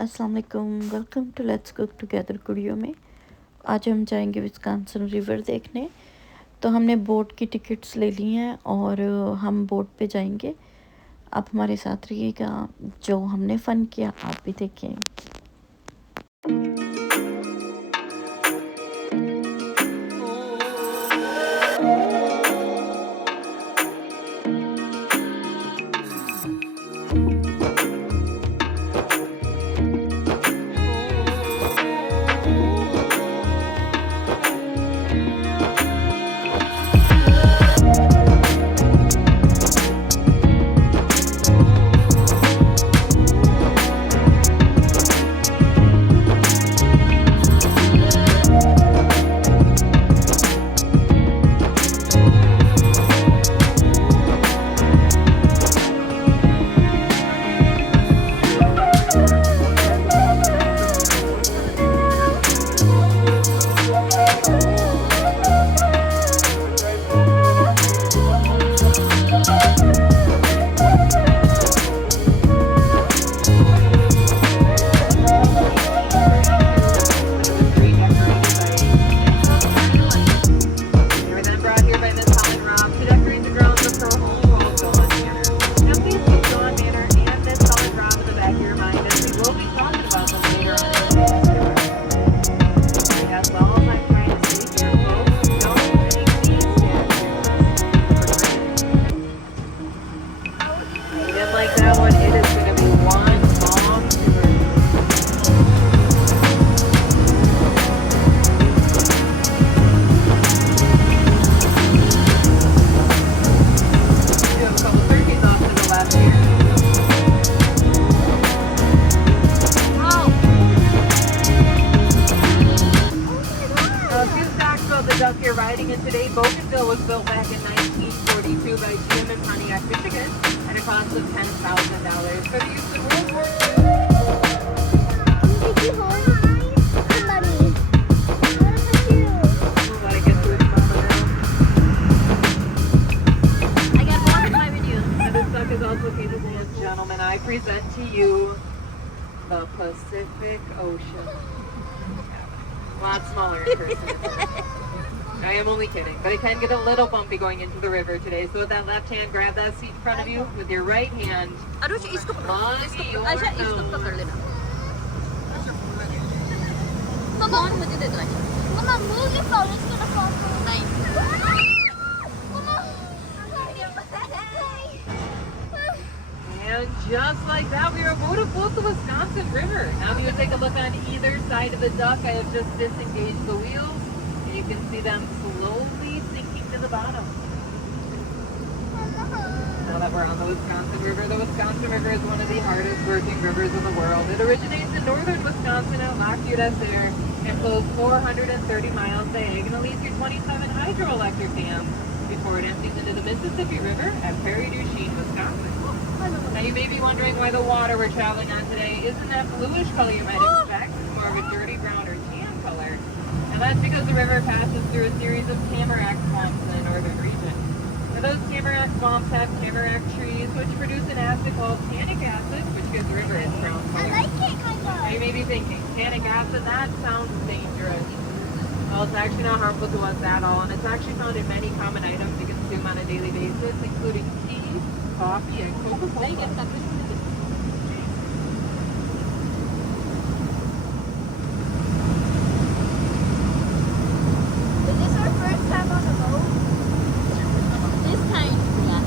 अस्सलाम वालेकुम। Welcome to let's cook together कुड़ियों में। आज हम जाएंगे विस्कॉन्सिन रिवर देखने। तो हमने बोट की टिकट्स ले ली हैं और हम बोट पे जाएंगे। आप हमारे साथ रहिएगा। जो हमने फ़न किया आप भी देखें। You're riding in today. Bougainville was built back in 1942 by GM in Pontiac, Michigan, at a cost of $10,000 for the use of World War II. Did you hold somebody? Let it get to its mama now. I got one in my video. And this duck is also capable, ladies and gentlemen. I present to you the Pacific Ocean. A lot smaller in person. I am only kidding, but it can get a little bumpy going into the river today. So with that left hand, grab that seat in front of you. With your right hand, lug your nose. Mama, Mama, move your phone. It's gonna fall from the line. And just like that, we are about to float the Wisconsin River. Now if you take a look on either side of the duck, I have just disengaged the wheels. And you can see them slowly sinking to the bottom. Now that we're on the Wisconsin River is one of the hardest working rivers in the world. It originates in northern Wisconsin at Lac Des and flows 430 miles diagonally through 27 hydroelectric dams before it empties into the Mississippi River at Prairie du Chien, Wisconsin. Now you may be wondering why the water we're traveling on today isn't that bluish color you might expect. It's more of a dirty brown or tan color. And that's because the river passes through a series of tamarack swamps in the northern region. Now those tamarack swamps have tamarack trees which produce an acid called tannic acid, which gives the river its brown color. I like it, kind Now you may be thinking, tannic acid, that sounds dangerous. Well, it's actually not harmful to us at all, and it's actually found in many common items we consume on a daily basis, including tea, coffee, and Coca-Cola. Is this our first time on the boat? This time, yeah.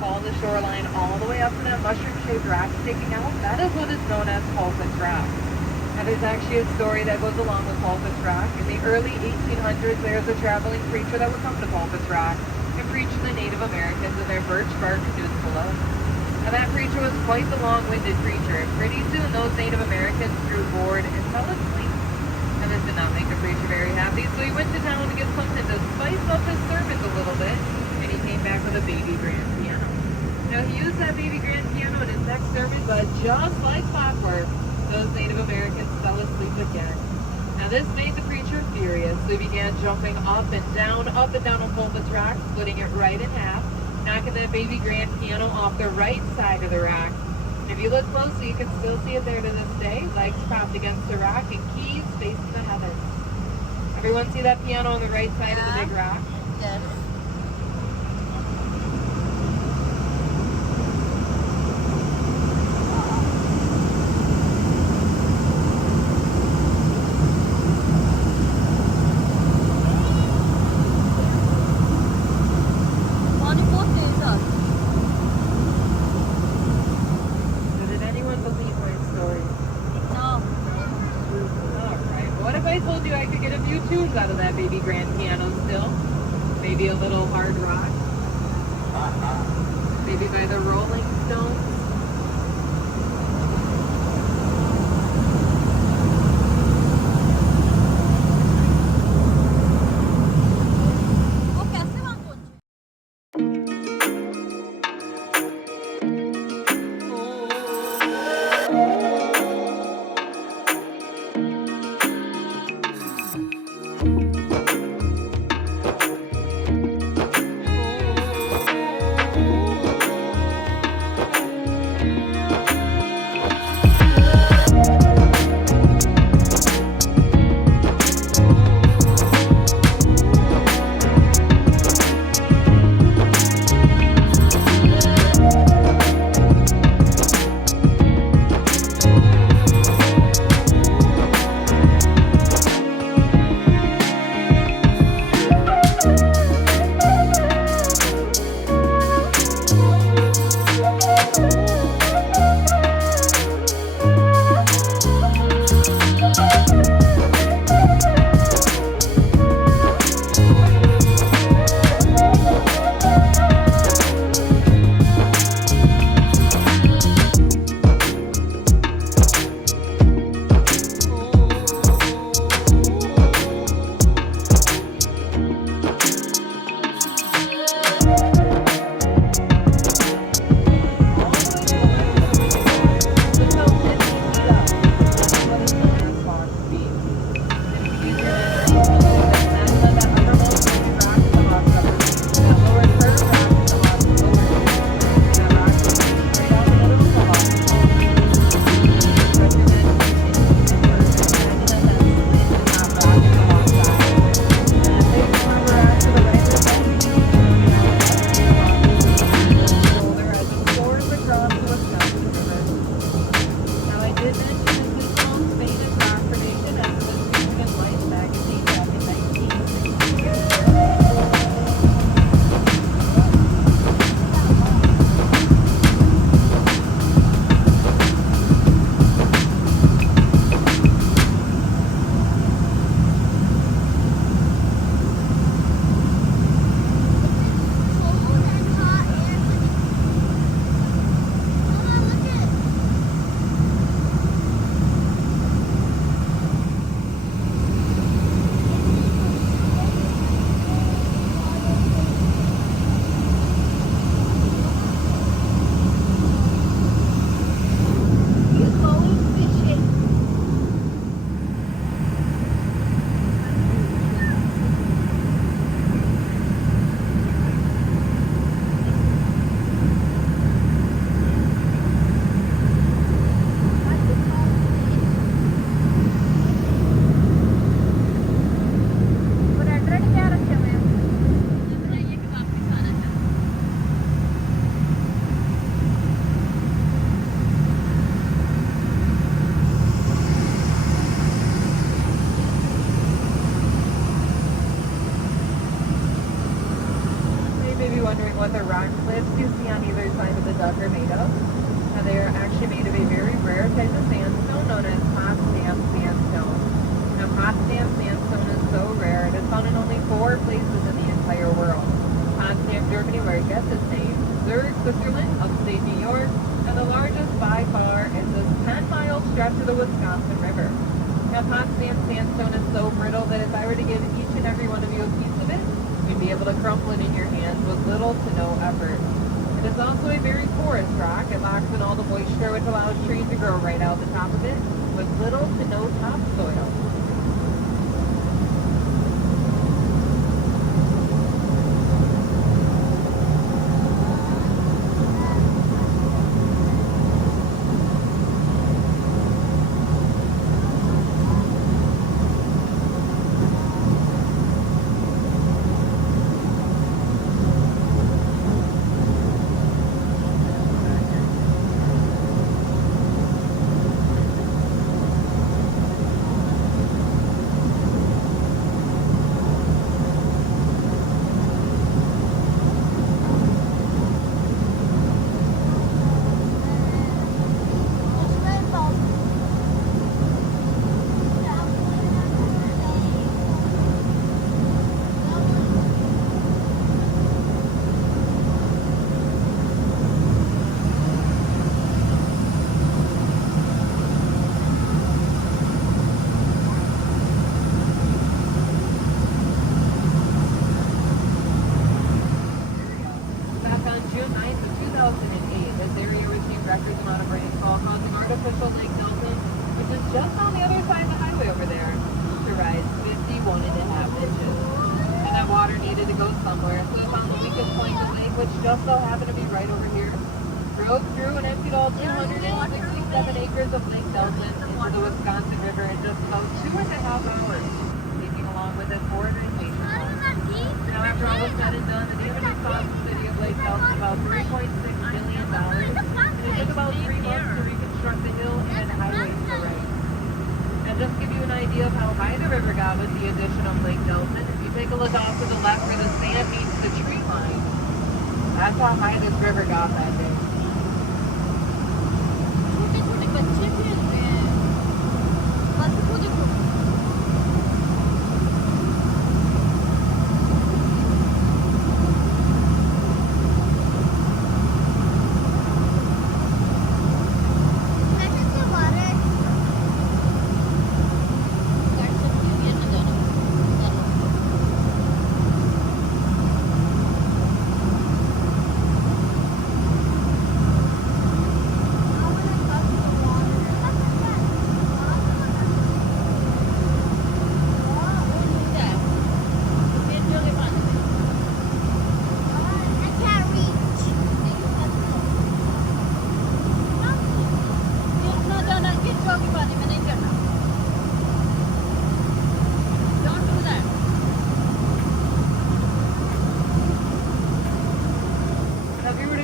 Follow the shoreline all the way up to that mushroom-shaped rock sticking out. That is what is known as Pulpus Rock. Now there's actually a story that goes along with Pulpus Rock. In the early 1800s, there was a traveling preacher that would come to Pulpus Rock and preach to the Native Americans in their birch bark canoes below. Now that preacher was quite the long-winded preacher, and pretty soon those Native Americans grew bored and fell asleep. And this did not make the preacher very happy, so he went to town to get something to spice up his sermons a little bit, and he came back with a baby grand piano. Now he used that baby grand piano in his next sermon, but just like clockwork, those Native Americans fell asleep again. Now this made the preacher furious, so he began jumping up and down on Pulpit's rack, splitting it right in half, knocking that baby grand piano off the right side of the rack. If you look closely, you can still see it there to this day, legs propped against the rack and keys facing the heavens. Everyone see that piano on the right side of the big rack? Yes. So did anyone believe my story? Alright, what if I told you I could get a few tunes out of that baby grand piano still? Maybe a little hard rock? Maybe by the Rolling Stones? wondering what the rock cliffs you see on either side of the duck are made of. Now they are actually made of a very rare type of sandstone known as Potsdam sandstone. Now Potsdam sandstone is so rare it is found in only 4 places in the entire world. Potsdam, Germany, where it gets its name, Zurich, Switzerland, upstate New York, and the largest by far is this 10-mile stretch of the Wisconsin River. Now Potsdam sandstone is so brittle that if I were to give each and every one of you a piece of it, you'd be able to crumple it in your hands with little to no effort. It is also a very porous porous rock. It locks in all the moisture, which allows trees to grow right out the top of it with little to no topsoil. Back on June 9th of 2008, this area received record amount of rainfall, causing artificial Lake Nelson, which is just on the other side of the highway over there, to rise 51.5 inches. And that water needed to go somewhere, so they found the weakest point of the lake, which just so happened to be right over here. Drove through and emptied all 267 acres of Lake Nelson into the Wisconsin River in just about 2.5 hours, taking along with it 4 irrigation wells. Now, after all was said and done, the damages cost the city of Lake Nelson about $3.6 million, and it took about 3 months to reconstruct the hill and highway to the right. And just to give you an idea of how high the river got with the addition of Lake Nelson, if you take a look off to the left where the sand meets the tree line, that's how high this river got that day.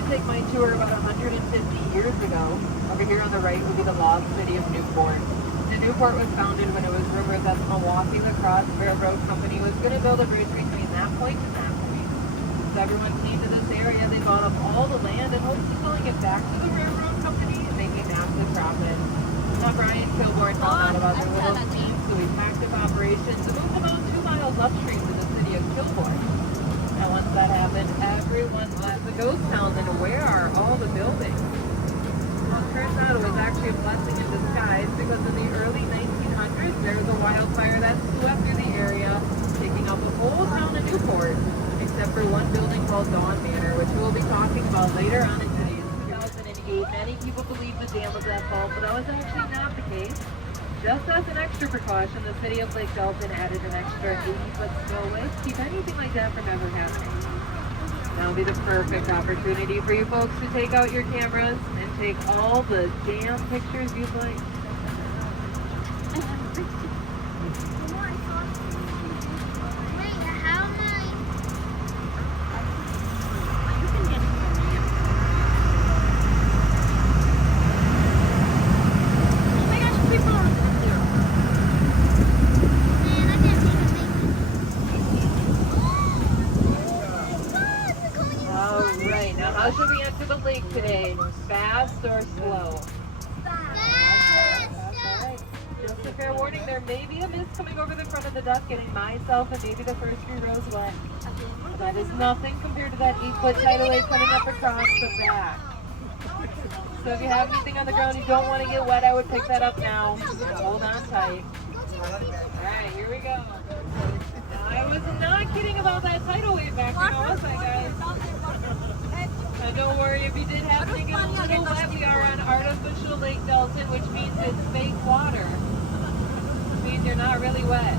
Take my tour about 150 years ago. Over here on the right would be the lost city of Newport. And Newport was founded when it was rumored that the Milwaukee Lacrosse Railroad Company was going to build a bridge between that point and that point. So everyone came to this area, they bought up all the land in hopes of selling it back to the railroad company and making massive profit. Now Brian Kilborn found out about their little scheme, so he packed up operations and moved about 2 miles upstream to the city of Kilborn. And once that happened, everyone left the ghost town. Then where are all the buildings? Well, it turns out it was actually a blessing in disguise because in the early 1900s, there was a wildfire that swept through the area, taking out the whole town of Newport, except for one building called Dawn Manor, which we'll be talking about later on in today's 2008. Many people believe the dam was at fault, but that was actually not the case. Just as an extra precaution, the city of Lake Delton added an extra 80-foot spillway to keep anything like that from ever happening. Now would be the perfect opportunity for you folks to take out your cameras and take all the damn pictures you'd like. How should we enter the lake today? Fast or slow? Fast! Alright. Just a fair warning, there may be a mist coming over the front of the duck, getting myself and maybe the first few rows wet. That is nothing compared to that 8-foot tidal wave coming up across the back. So if you have anything on the ground you don't want to get wet, I would pick that up now. Hold on tight. Alright, here we go. Now, I was not kidding about that tidal wave back there, was I, guys? Don't worry, if you did happen to get a wet.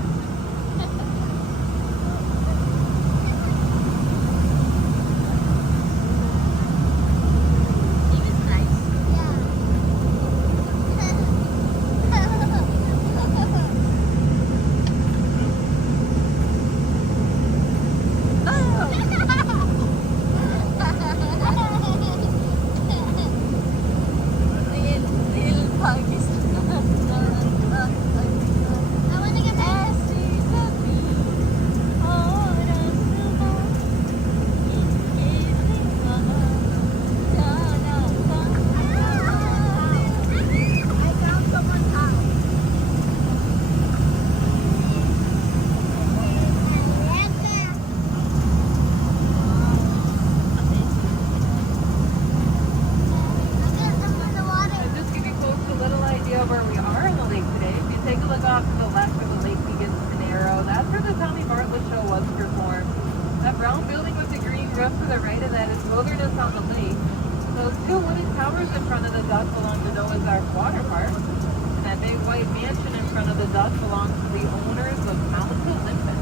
Where we are on the lake today. If you take a look off to the left where the lake begins to narrow, that's where the Tommy Bartlett Show was performed. That brown building with the green roof to the right of that is Wilderness on the Lake. Those two wooden towers in front of the duck belong to Noah's Ark Water Park. And that big white mansion in front of the duck belongs to the owners of Mount Olympus.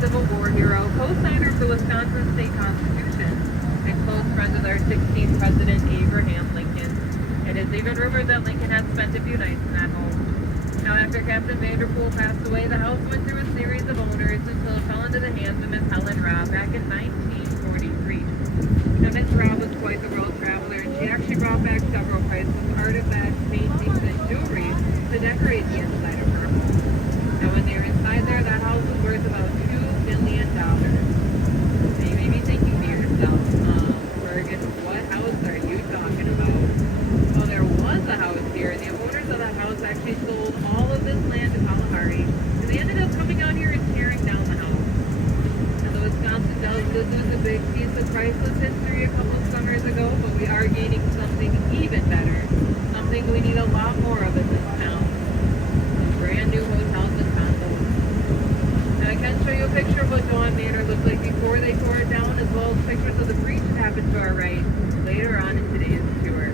Civil War hero, co-signer of the Wisconsin State Constitution, and close friend with our 16th President Abraham Lincoln. It is even rumored that Lincoln had spent a few nights in that home. Now, after Captain Vanderpool passed away, the house went through a series of owners until it fell into the hands of Miss Helen Robb back in 1943. Now, Miss Robb was quite the world traveler, and she actually brought back several priceless artifacts, paintings, and jewelry to decorate the inside of her home. Now, when they were inside there, that house was worth about $2 million. Now, you may be thinking to yourself, Bergen, what house are you talking about? Well, there was a house here, and the owners of that house actually sold all of this land to Kalahari, and they ended up coming out here and tearing down the house. And the Wisconsin Dells did lose a big piece of priceless history a couple of summers ago, but we are gaining something even better, something we need a lot more of in this town. Brand new hotels and condos. Now I can show you a picture of what Dawn Manor looked like before they tore it down, as well as pictures of the breach that happened to our right later on in today's tour.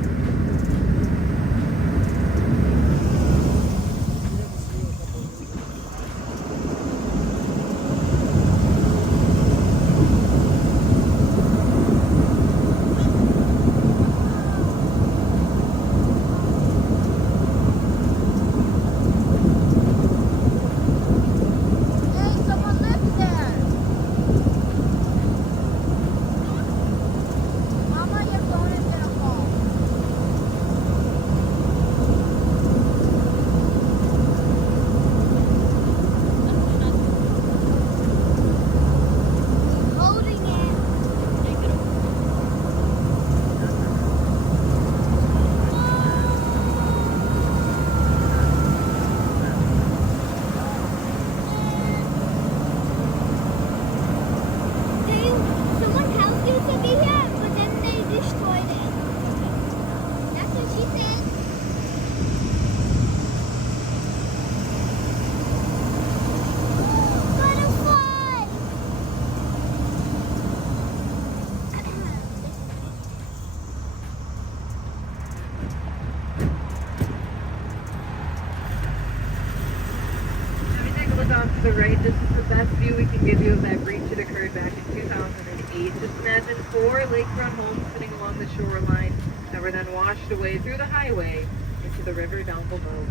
Off to the right, this is the best view we can give you of that breach that occurred back in 2008. Just imagine 4 lakefront homes sitting along the shoreline that were then washed away through the highway into the river down below.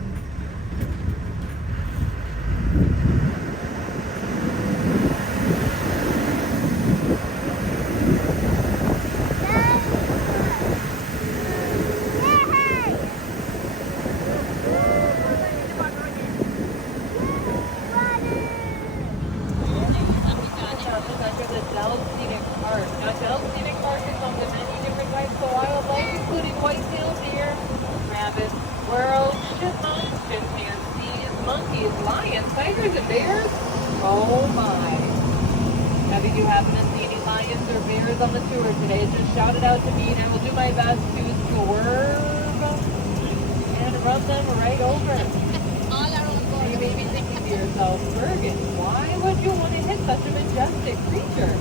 monkeys, lions, tigers, and bears. Oh my. Now, if you happen to see any lions or bears on the tour today, just shout it out to me and I will do my best to swerve and run them right over. All our own And you board. may be thinking to yourself, Bergen, why would you want to hit such a majestic creature?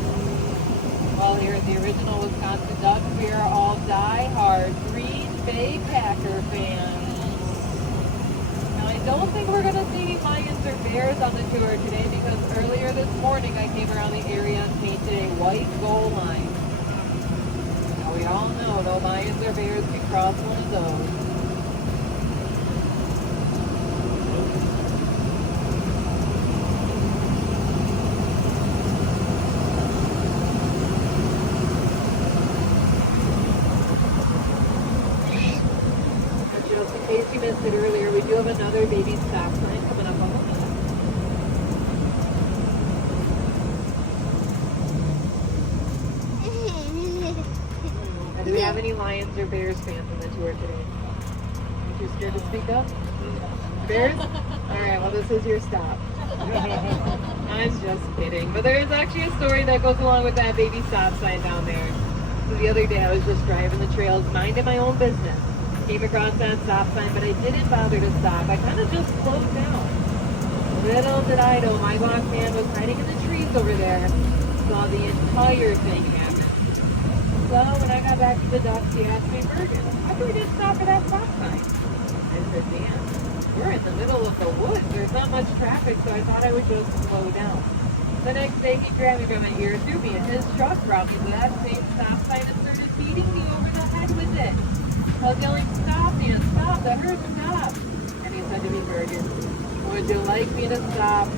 Well, here at the original Wisconsin Ducks, we are all die-hard Green Bay Packer fans. Now, I don't think we're going to see any lions or bears on the tour today because earlier this morning I came around the area and painted a white goal line. Now, we all know no lions or bears can cross one of those. Just in case you missed it earlier, we do have another baby stop sign coming up on the left. And do we have any lions or bears fans on the tour today? Aren't you scared to speak up? Bears? Alright, well this is your stop. I'm just kidding. But there is actually a story that goes along with that baby stop sign down there. So the other day I was just driving the trails, minding my own business. Came across that stop sign, but I didn't bother to stop. I kind of just slowed down. Little did I know, my boss man was hiding in the trees over there. Saw the entire thing happen. So when I got back to the Ducks, he asked me, Bergen, how come we didn't stop for that stop sign? I said, Dan, we're in the middle of the woods. There's not much traffic, so I thought I would just slow down. The next day, he grabbed me by my ear, threw me in his truck, brought me to that same stop sign, and started beating me over the head with it. I was yelling, stop, Dan, stop, that hurts, stop. And he said to me, Bergen, would you like me to stop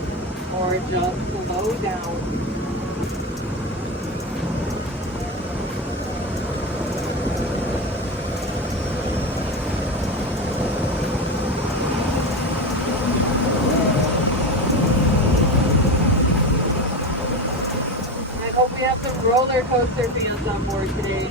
or just slow down? I hope we have some roller coaster fans on board today.